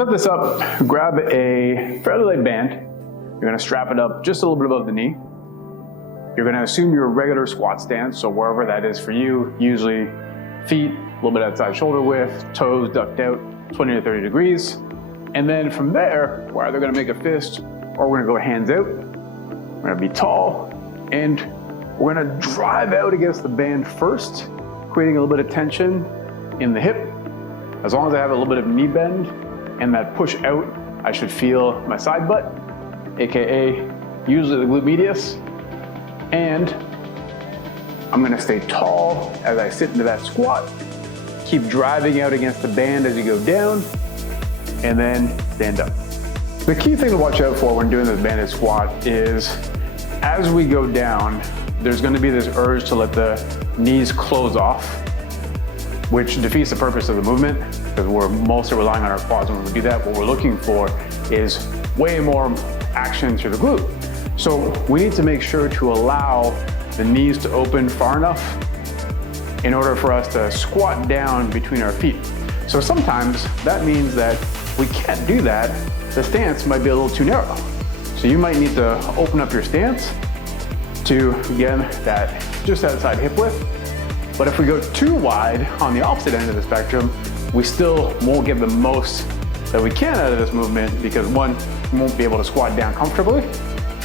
set this up, grab a fairly light band. You're gonna strap it up just a little bit above the knee. You're gonna assume your regular squat stance, so wherever that is for you, usually feet, a little bit outside shoulder width, toes ducked out 20 to 30 degrees. And then from there, we're either gonna make a fist or we're gonna go hands out. We're gonna be tall and we're gonna drive out against the band first, creating a little bit of tension in the hip. As long as I have a little bit of knee bend and that push out, I should feel my side butt, AKA usually the glute medius. And I'm gonna stay tall as I sit into that squat. Keep driving out against the band as you go down, and then stand up. The key thing to watch out for when doing this banded squat is, as we go down, there's gonna be this urge to let the knees close off, which defeats the purpose of the movement, because we're mostly relying on our quads when we do that. What we're looking for is way more action through the glute. So we need to make sure to allow the knees to open far enough in order for us to squat down between our feet. So sometimes that means that we can't do that. The stance might be a little too narrow. So you might need to open up your stance to, again, that just outside hip width. But if we go too wide on the opposite end of the spectrum, we still won't get the most that we can out of this movement, because one, we won't be able to squat down comfortably,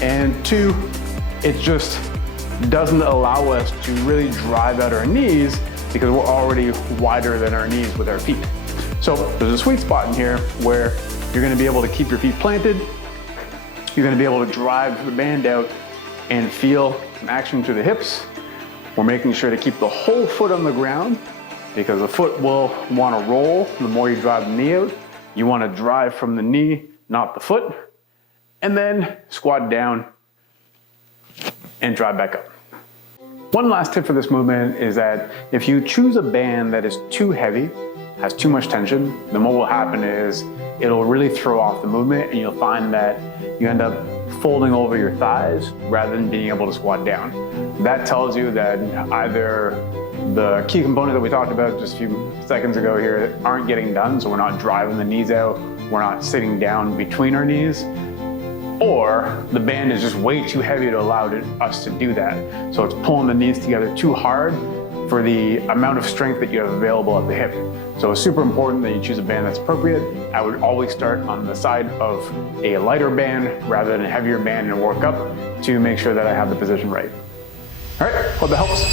and two, it just doesn't allow us to really drive out our knees because we're already wider than our knees with our feet. So there's a sweet spot in here where you're gonna be able to keep your feet planted, you're gonna be able to drive the band out and feel some action through the hips. We're making sure to keep the whole foot on the ground, because the foot will wanna roll the more you drive the knee out. You wanna drive from the knee, not the foot. And then squat down and drive back up. One last tip for this movement is that if you choose a band that is too heavy, has too much tension, then what will happen is it'll really throw off the movement, and you'll find that you end up folding over your thighs rather than being able to squat down. That tells you that either the key component that we talked about just a few seconds ago here aren't getting done, so we're not driving the knees out, we're not sitting down between our knees, or the band is just way too heavy to allow us to do that. So it's pulling the knees together too hard for the amount of strength that you have available at the hip. So it's super important that you choose a band that's appropriate. I would always start on the side of a lighter band rather than a heavier band and work up to make sure that I have the position right. All right, hope that helps.